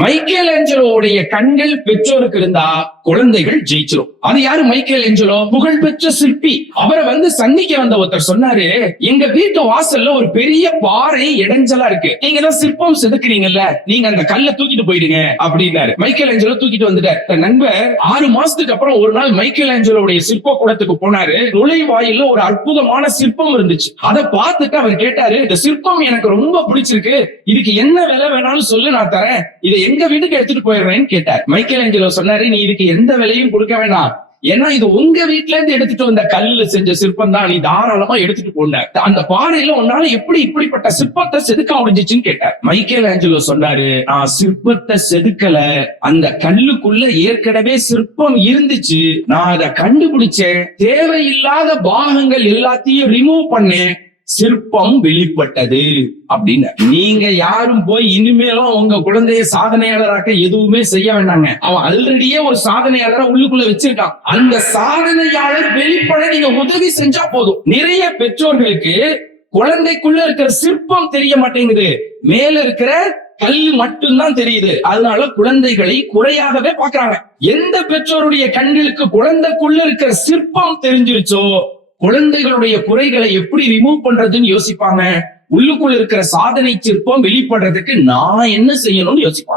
Michael ஏஞ்சலோடைய கண்கள் பெற்றோருக்கு இருந்தா குழந்தைகள் ஜெயிச்சிரும். அது யாரு மைக்கேல் ஏஞ்சலோ புகழ்பெற்ற சிற்பி. அவரை வந்து சந்திக்க வந்த ஒருத்தர் சொன்னாரு எங்க வீட்டு வாசல்ல ஒரு பெரிய பாறை இடைஞ்சலா இருக்கு. நீங்க தான் சிற்பம் செதுக்குறீங்கல்ல நீங்க அந்த கல்ல தூக்கிட்டு போயிடுங்க அப்படின்னாரு. மைக்கேல் ஏஞ்சலோ தூக்கிட்டு வந்துட்டார். நண்பர் ஆறு மாசத்துக்கு அப்புறம் ஒரு நாள் மைக்கேல் ஏஞ்சலோடைய சிற்ப கூடத்துக்கு போனாரு. நுழைவாயில ஒரு அற்புதமான சிற்பம் இருந்துச்சு. அதை பார்த்துட்டு அவர் கேட்டாரு இந்த சிற்பம் எனக்கு ரொம்ப பிடிச்சிருக்கு. இதுக்கு என்ன விலை வேணாலும் சொல்லு நான் தரேன். இதை எங்க வீட்டுக்கு எடுத்துட்டு போயிடுறேன்னு கேட்டார். மைக்கேல் ஏஞ்சலோ சொன்னாரு நீ இதுக்கு எந்த விலையும் கொடுக்க வேணாம் ஏன்னா இது உங்க வீட்டுல இருந்து எடுத்துட்டு வந்த கல்லுல செஞ்ச சிற்பம் தான். நீ தாராளமா எடுத்துட்டு போன அந்த பாறையில உன்னால எப்படி இப்படிப்பட்ட சிற்பத்தை செதுக்க முடிஞ்சிச்சுன்னு கேட்டார். மைக்கேல் ஆஞ்சலோ சொன்னாரு நான் சிற்பத்தை செதுக்கல. அந்த கல்லுக்குள்ள ஏற்கனவே சிற்பம் இருந்துச்சு. நான் அதை கண்டுபிடிச்சேன். தேவையில்லாத பாகங்கள் எல்லாத்தையும் ரிமூவ் பண்ணேன். சிற்பம் வெளிப்பட்டது அப்படின்னு. நீங்க யாரும் போய் இனிமேலும் உங்க குழந்தைய சாதனையாளராக்க எதுவுமே செய்ய வேண்டாங்க. அவன் ஆல்ரெடியே ஒரு சாதனையாளரை உள்ளுக்குள்ள வச்சிருக்கான். அந்த சாதனையாளர் வெளிப்பட நீங்க உதவி செஞ்சா போதும். நிறைய பெற்றோர்களுக்கு குழந்தைக்குள்ள இருக்கிற சிற்பம் தெரிய மாட்டேங்குது. மேல இருக்கிற கல் மட்டும்தான் தெரியுது. அதனால குழந்தைகளை குறையாகவே பாக்குறாங்க எந்த பெற்றோருடைய கண்களுக்கு குழந்தைக்குள்ள இருக்கிற சிற்பம் தெரிஞ்சிருச்சோ குழந்தைகளுடைய குறைகளை எப்படி ரிமூவ் பண்றதுன்னு யோசிப்பாங்க? உள்ளுக்குள்ள இருக்கிற சாதனை சிற்பம் வெளிப்படுறதுக்கு நான் என்ன செய்யணும்னு யோசிப்பாங்க.